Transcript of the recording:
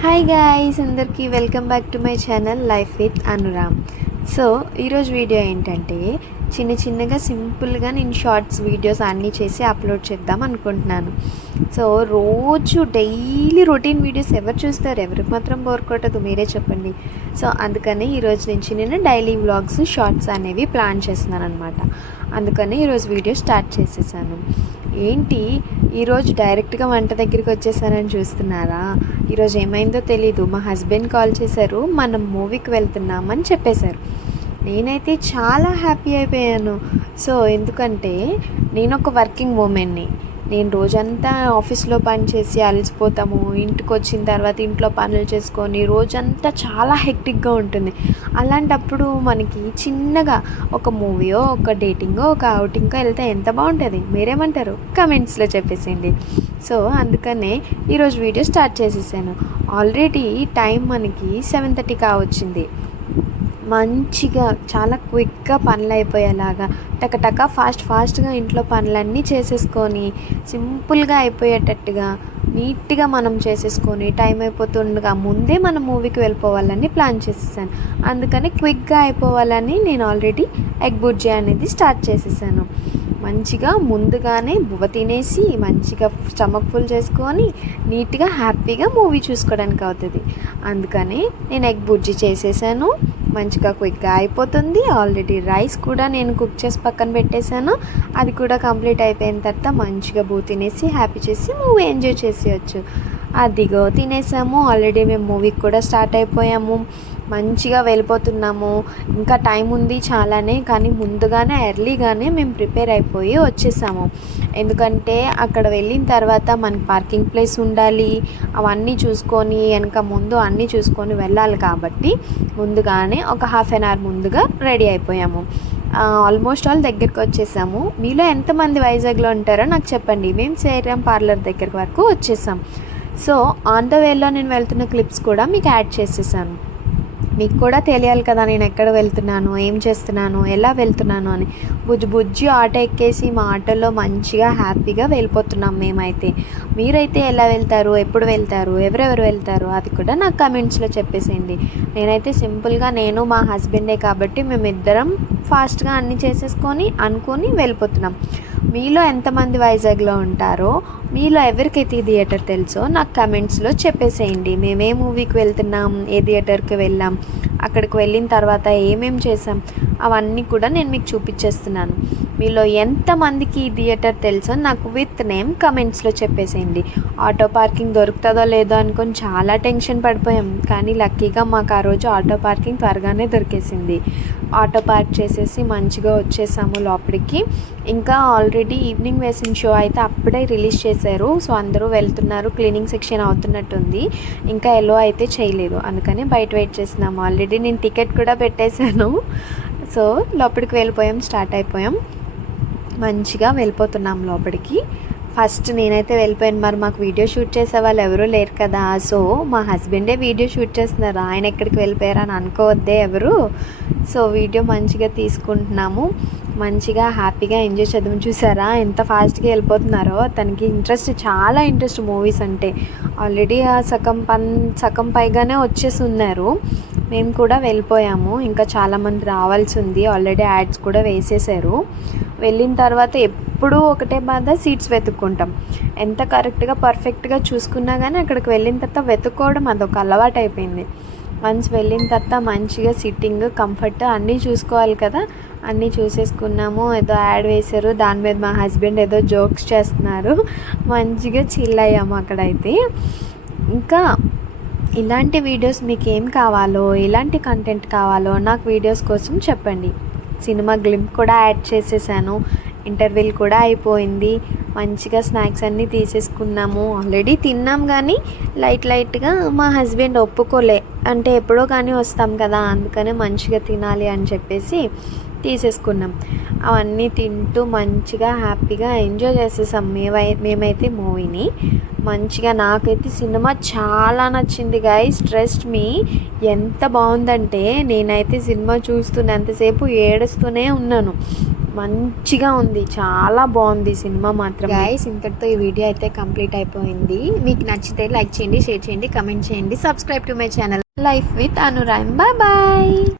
Hi guys, అందరికీ welcome back to my channel life with Anuram. So ఈరోజు video ఏంటంటే చిన్నగా సింపుల్గా నేను షార్ట్స్ వీడియోస్ అన్నీ చేసి అప్లోడ్ చేద్దాం అనుకుంటున్నాను. సో రోజు డైలీ రొటీన్ వీడియోస్ ఎవరు చూస్తారు? ఎవరికి మాత్రం బోర్ కొట్టదు, మీరే చెప్పండి. సో అందుకని ఈరోజు నుంచి నేను డైలీ వ్లాగ్స్ షార్ట్స్ అనేవి ప్లాన్ చేస్తున్నాను అనమాట. అందుకని ఈరోజు వీడియో స్టార్ట్ చేసేసాను. ఏంటి ఈరోజు డైరెక్ట్గా వంట దగ్గరికి వచ్చేసానని చూస్తున్నారా? ఈరోజు ఏమైందో తెలీదు. మా హస్బెండ్ కాల్ చేశారు, మనం మూవీకి వెళ్తున్నామని చెప్పేశారు. నేనైతే చాలా హ్యాపీ అయిపోయాను. సో ఎందుకంటే నేను ఒక వర్కింగ్ ఉమెన్ని. నేను రోజంతా ఆఫీస్లో పని చేసి అలసిపోతాము. ఇంటికి వచ్చిన తర్వాత ఇంట్లో పనులు చేసుకొని రోజంతా చాలా హెక్టిక్గా ఉంటుంది. అలాంటప్పుడు మనకి చిన్నగా ఒక మూవీయో, ఒక డేటింగో, ఒక అవుటింగ్కో వెళ్తే ఎంత బాగుంటుంది? మీరేమంటారు? కమెంట్స్లో చెప్పేసేయండి. సో అందుకనే ఈరోజు వీడియో స్టార్ట్ చేసేసాను. ఆల్రెడీ టైం మనకి 7:30 కావచ్చింది. మంచిగా చాలా క్విక్గా పనులు అయిపోయేలాగా టకటక ఫాస్ట్గా ఇంట్లో పనులన్నీ చేసేసుకొని సింపుల్గా అయిపోయేటట్టుగా నీట్గా మనం చేసేసుకొని టైం అయిపోతుండగా ముందే మనం మూవీకి వెళ్ళిపోవాలని ప్లాన్ చేసేసాను. అందుకని క్విక్గా అయిపోవాలని నేను ఆల్రెడీ ఎగ్ బుర్జీ అనేది స్టార్ట్ చేసేసాను. మంచిగా ముందుగానే బువ్వ తినేసి మంచిగా స్టమక్ ఫుల్ చేసుకొని నీట్గా హ్యాపీగా మూవీ చూసుకోవడానికి అవుతుంది. అందుకని నేను ఎగ్ బుర్జీ చేసేసాను. మంచిగా క్విక్గా అయిపోతుంది. ఆల్రెడీ రైస్ కూడా నేను కుక్ చేసి పక్కన పెట్టేశాను. అది కూడా కంప్లీట్ అయిపోయిన తర్వాత మంచిగా తినేసి హ్యాపీ చేసి మూవీ ఎంజాయ్ చేసేయచ్చు. అదిగో తినేసాము. ఆల్రెడీ మేము మూవీకి కూడా స్టార్ట్ అయిపోయాము. మంచిగా వెళ్ళిపోతున్నాము. ఇంకా టైం ఉంది చాలానే, కానీ ముందుగానే ఎర్లీగానే మేము ప్రిపేర్ అయిపోయి వచ్చేసాము. ఎందుకంటే అక్కడ వెళ్ళిన తర్వాత మనకి పార్కింగ్ ప్లేస్ ఉండాలి, అవన్నీ చూసుకొని వెనక ముందు అన్నీ చూసుకొని వెళ్ళాలి. కాబట్టి ముందుగానే ఒక హాఫ్ అన్ అవర్ ముందుగా రెడీ అయిపోయాము. ఆల్మోస్ట్ ఆల్ దగ్గరికి వచ్చేసాము. మీలో ఎంతమంది వైజాగ్లో ఉంటారో నాకు చెప్పండి. మేము శ్రీరామ్ పార్లర్ దగ్గర వరకు వచ్చేసాం. సో ఆన్ ద వేలో నేను వెళ్తున్న క్లిప్స్ కూడా మీకు యాడ్ చేసేసాను. మీకు కూడా తెలియాలి కదా నేను ఎక్కడ వెళ్తున్నాను, ఏం చేస్తున్నాను, ఎలా వెళ్తున్నాను అని. బుజ్జి ఆటో ఎక్కేసి మా ఆటోలో మంచిగా హ్యాపీగా వెళ్ళిపోతున్నాం మేమైతే. మీరైతే ఎలా వెళ్తారు, ఎప్పుడు వెళ్తారు, ఎవరెవరు వెళ్తారు, అది కూడా నాకు కమెంట్స్లో చెప్పేసేయండి. నేనైతే సింపుల్గా నేను మా హస్బెండే కాబట్టి మేమిద్దరం ఫాస్ట్గా అన్నీ చేసేసుకొని అనుకొని వెళ్ళిపోతున్నాం. మీలో ఎంతమంది వైజాగ్లో ఉంటారో, మీలో ఎవరికైతే ఈ థియేటర్ తెలుసో నాకు కమెంట్స్లో చెప్పేసేయండి. మేమే మూవీకి వెళ్తున్నాం, ఏ థియేటర్కి వెళ్ళాం, అక్కడికి వెళ్ళిన తర్వాత ఏమేం చేసాం, అవన్నీ కూడా నేను మీకు చూపించేస్తున్నాను. మీలో ఎంతమందికి ఈ థియేటర్ తెలుసో నాకు విత్ నేమ్ కమెంట్స్లో చెప్పేసేయండి. ఆటో పార్కింగ్ దొరుకుతుందో లేదో అనుకొని చాలా టెన్షన్ పడిపోయాం. కానీ లక్కీగా మాకు ఆ రోజు ఆటో పార్కింగ్ త్వరగానే దొరికేసింది. ఆటో పార్క్ చేసేసి మంచిగా వచ్చేసాము లోపలికి. ఇంకా ఆల్రెడీ ఈవినింగ్ వేసిన షో అయితే అప్పుడే రిలీజ్ చేశారు. సో అందరూ వెళ్తున్నారు, క్లీనింగ్ సెక్షన్ అవుతున్నట్టుంది. ఇంకా ఎల్లో అయితే చేయలేదు, అందుకని బయట వెయిట్ చేస్తున్నాము. ఆల్రెడీ నేను టికెట్ కూడా పెట్టేశాను. సో లోపలికి వెళ్ళిపోయాం, స్టార్ట్ అయిపోయాం. మంచిగా వెళ్ళిపోతున్నాం లోపలికి. ఫస్ట్ నేనైతే వెళ్ళిపోయాను. మరి మాకు వీడియో షూట్ చేసే వాళ్ళు ఎవరూ లేరు కదా. సో మా హస్బెండే వీడియో షూట్ చేస్తున్నారు. ఆయన ఎక్కడికి వెళ్ళిపోయారు అని అనుకోవద్దే ఎవరు. సో వీడియో మంచిగా తీసుకుంటున్నాము. మంచిగా హ్యాపీగా ఎంజాయ్ చేద్దాం. చూసారా ఎంత ఫాస్ట్గా వెళ్ళిపోతున్నారో. తనకి చాలా ఇంట్రెస్ట్ మూవీస్ అంటే. ఆల్రెడీ ఆ సగం పైగానే వచ్చేసి ఉన్నారు. మేము కూడా వెళ్ళిపోయాము. ఇంకా చాలామంది రావాల్సి ఉంది. ఆల్రెడీ యాడ్స్ కూడా వేసేసారు. వెళ్ళిన తర్వాత ఎప్పుడూ ఒకటే బాధ, సీట్స్ వెతుక్కుంటాం. ఎంత కరెక్ట్గా పర్ఫెక్ట్గా చూసుకున్నా కానీ అక్కడికి వెళ్ళిన తర్వాత వెతుక్కోవడం అదొక అలవాటు అయిపోయింది. వన్స్ వెళ్ళిన తర్వాత మంచిగా సిట్టింగ్, కంఫర్ట్ అన్నీ చూసుకోవాలి కదా. అన్నీ చూసేసుకున్నాము. ఏదో యాడ్ వేశారు, దాని మీద మా హస్బెండ్ ఏదో జోక్స్ చేస్తున్నారు. మంచిగా చిల్ అయ్యాము అక్కడైతే. ఇంకా ఇలాంటి వీడియోస్ మీకు ఏం కావాలో, ఎలాంటి కంటెంట్ కావాలో నాకు వీడియోస్ కోసం చెప్పండి. సినిమా గ్లింప్ కూడా యాడ్ చేసేసాను. ఇంటర్వెల్ కూడా అయిపోయింది. మంచిగా స్నాక్స్ అన్నీ తీసేసుకున్నాము. ఆల్రెడీ తిన్నాం, కానీ లైట్గా మా హస్బెండ్ ఒప్పుకోలే. అంటే ఎప్పుడో కానీ వస్తాం కదా, అందుకనే మంచిగా తినాలి అని చెప్పేసి తీసేసుకున్నాం. అవన్నీ తింటూ మంచిగా హ్యాపీగా ఎంజాయ్ చేసేసాం మేమైతే మూవీని. మంచిగా నాకైతే సినిమా చాలా నచ్చింది గైస్, ట్రస్ట్ మీ. ఎంత బాగుందంటే నేనైతే సినిమా చూస్తున్నంతసేపు ఏడుస్తూనే ఉన్నాను. మంచిగా ఉంది, చాలా బాగుంది సినిమా మాత్రం. గైస్, ఇంతటితో ఈ వీడియో అయితే కంప్లీట్ అయిపోయింది. మీకు నచ్చితే లైక్ చేయండి, షేర్ చేయండి, కమెంట్ చేయండి, subscribe to my channel life with Anuram. Bye bye.